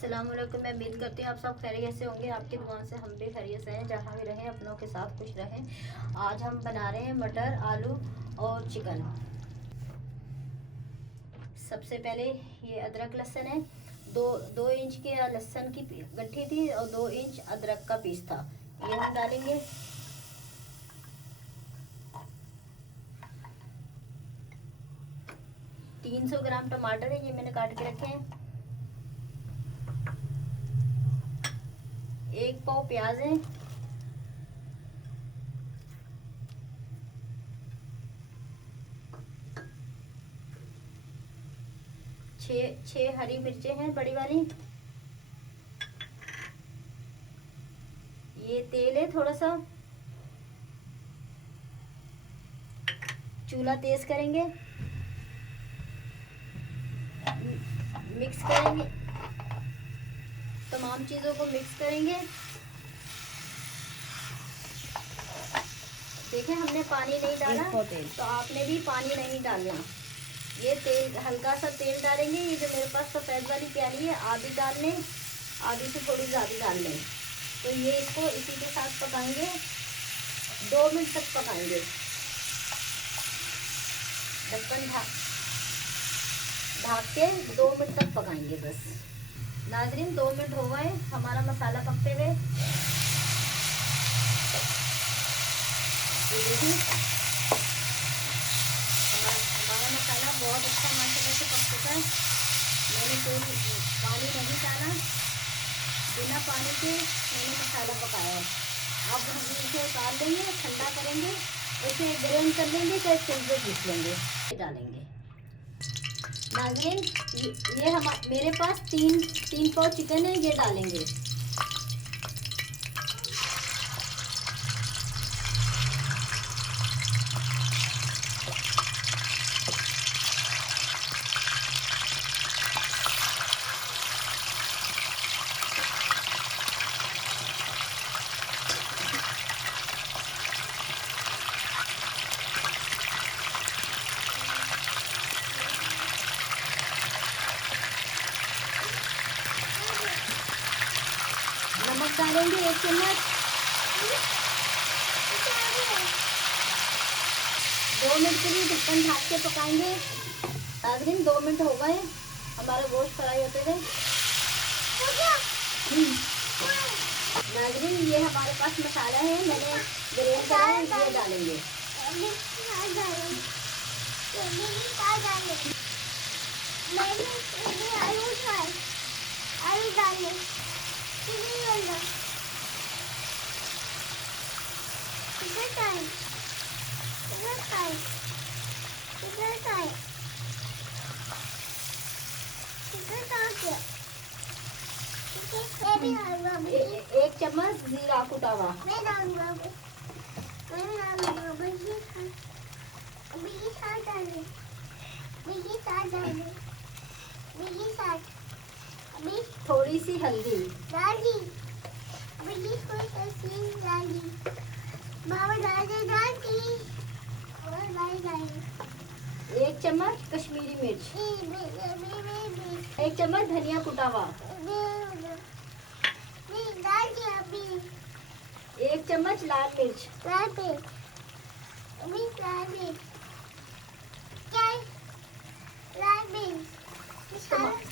अस्सलाम वालेकुम। मैं उम्मीद करती हूँ आप सब खैरियत से होंगे। आपकी दुआ से हम भी खैरियत से हैं, जहाँ भी रहें अपनों के साथ खुश रहें। आज हम बना रहे हैं मटर, आलू और चिकन। सबसे पहले ये अदरक लहसुन है। दो इंच के लहसुन की गट्ठी थी और 2 इंच अदरक का पीस था, ये हम डालेंगे। तीन 300 ग्राम टमाटर है, ये मैंने काट के रखे हैं। 1 पाव प्याज है। 6 हरी मिर्चें हैं बड़ी वाली। ये तेल है थोड़ा सा। चूल्हा तेज करेंगे, मिक्स करेंगे, तमाम चीज़ों को मिक्स करेंगे। देखें हमने पानी नहीं डाला, तो आपने भी पानी नहीं डालना। ये तेल, हल्का सा तेल डालेंगे। ये जो मेरे पास सफ़ेद वाली प्याली है, आधी डाल लें, आधी से थोड़ी ज़्यादा डाल लें। तो ये इसको इसी के साथ पकाएंगे, 2 मिनट तक पकाएंगे। ढक्कन ढक के 2 मिनट तक पकाएंगे बस। नाज़रीन 2 मिनट हो गए हमारा मसाला पकते हुए। ये देखिए हमारा मसाला बहुत अच्छा माशाल्लाह से पक चुका है। मैंने कोई पानी नहीं डाला, बिना पानी के मैंने मसाला पकाया है। अब हम इसे उतार लेंगे, ठंडा करेंगे, इसे ग्राइंड कर लेंगे, चाहे सिल पे पीस लेंगे। डालेंगे नाज़रीन, ये मेरे पास 3 पाव चिकन है, ये डालेंगे। नमक डालेंगे 1 चम्मच। 2 मिनट के लिए ढक्कन ढक के पकाएंगे। नाज़रीन 2 मिनट हो गए हमारा गोश्त फ्राई होते हुए। नाज़रीन ये हमारे पास मसाला है, मैंने ग्राइंड करा है, ये डालेंगे। आलू डालें। एक चम्मच जीरा कुटा हुआ। थोड़ी सी हल्दी डाली। एक चम्मच कश्मीरी मिर्च। 1 चम्मच धनिया कुटा हुआ। 1 चम्मच लाल मिर्च।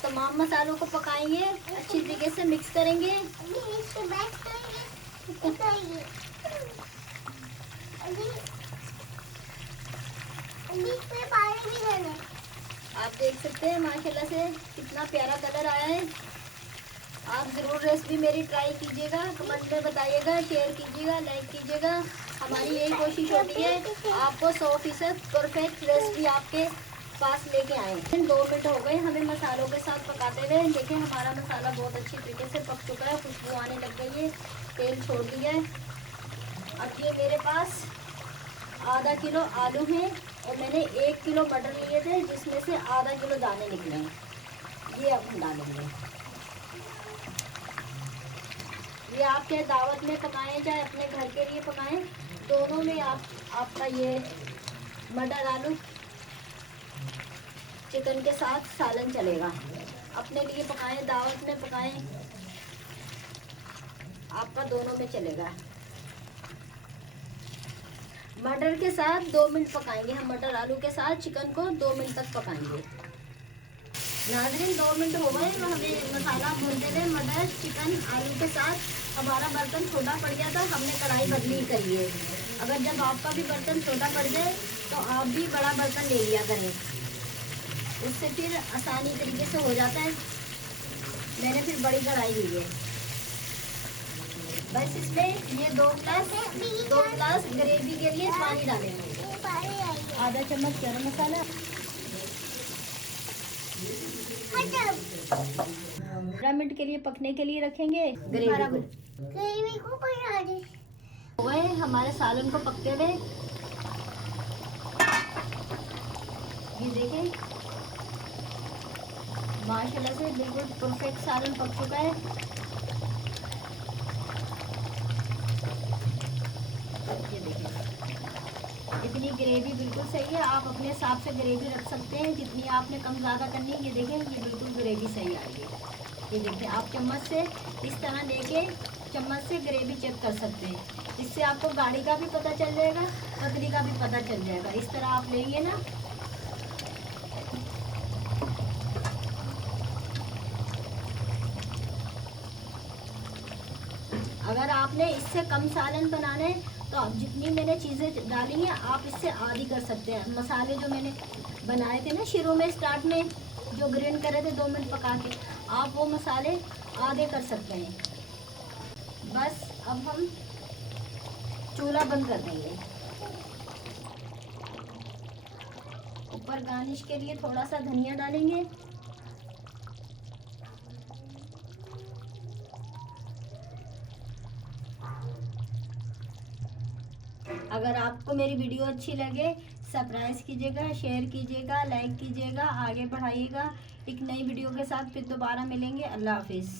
तमाम मसालों को पकाएंगे, अच्छी तरीके से मिक्स करेंगे। आप देख सकते हैं माशाल्लाह से कितना प्यारा कलर आया है। आप ज़रूर रेसिपी मेरी ट्राई कीजिएगा, कमेंट में बताइएगा, शेयर कीजिएगा, लाइक कीजिएगा। हमारी यही कोशिश होती है आपको 100% परफेक्ट रेसिपी आपके पास लेके आए। 2 मिनट हो गए हमें मसालों के साथ पकाते हुए। देखिए हमारा मसाला बहुत अच्छी तरीके से पक चुका है, खुशबू आने लग गई है, तेल छोड़ दिया है। अब ये मेरे पास आधा किलो आलू है और मैंने 1 किलो मटर लिए थे, जिसमें से आधा किलो दाने निकले हैं। ये अब हम डालेंगे। ये आप चाहे दावत में पकाएं, चाहे अपने घर के लिए पकाएं, दोनों में आपका ये मटर आलू चिकन के साथ सालन चलेगा। अपने लिए पकाएं, दावत में पकाएं, आपका दोनों में चलेगा। मटर के साथ 2 मिनट पकाएंगे हम, मटर आलू के साथ चिकन को 2 मिनट तक पकाएंगे। नाज़रीन 2 मिनट हो गए, हमें मसाला भूनते हुए मटर चिकन आलू के साथ। हमारा बर्तन छोटा पड़ गया था, हमने कढ़ाई बदली करी है। अगर जब आपका भी बर्तन छोटा पड़ जाए तो आप भी बड़ा बर्तन ले लिया करें, उससे फिर आसानी तरीके से हो जाता है। मैंने फिर बड़ी कढ़ाई ली है। बस इसमें ये 2 गिलास ग्रेवी के लिए पानी डालेंगे। आधा चम्मच गरम मसाला, 15 मिनट के लिए पकने के लिए रखेंगे ग्रेवी को। हो गए हमारे सालन को पकते हुए, ये देखें माशाल्लाह से बिल्कुल परफेक्ट सालन पक चुका है। ये देखिए इतनी ग्रेवी बिल्कुल सही है। आप अपने हिसाब से ग्रेवी रख सकते हैं, जितनी आपने कम ज़्यादा करनी है। ये देखें ये बिल्कुल ग्रेवी सही आ रही है। ये देखिए आप चम्मच से इस तरह लेके चम्मच से ग्रेवी चेक कर सकते हैं। इससे आपको गाढ़ी का भी पता चल जाएगा, पतली का भी पता चल जाएगा। इस तरह आप लेंगे ना, अगर आपने इससे कम सालन बनाना है तो आप जितनी मैंने चीज़ें डाली हैं आप इससे आधी कर सकते हैं। मसाले जो मैंने बनाए थे ना शुरू में स्टार्ट में, जो ग्राइंड करे थे 2 मिनट पका के, आप वो मसाले आधे कर सकते हैं। बस अब हम चूल्हा बंद कर देंगे। ऊपर गार्निश के लिए थोड़ा सा धनिया डालेंगे। अगर आपको मेरी वीडियो अच्छी लगे सब्सक्राइब कीजिएगा, शेयर कीजिएगा, लाइक कीजिएगा, आगे बढ़ाइएगा। एक नई वीडियो के साथ फिर दोबारा मिलेंगे। अल्लाह हाफिज़।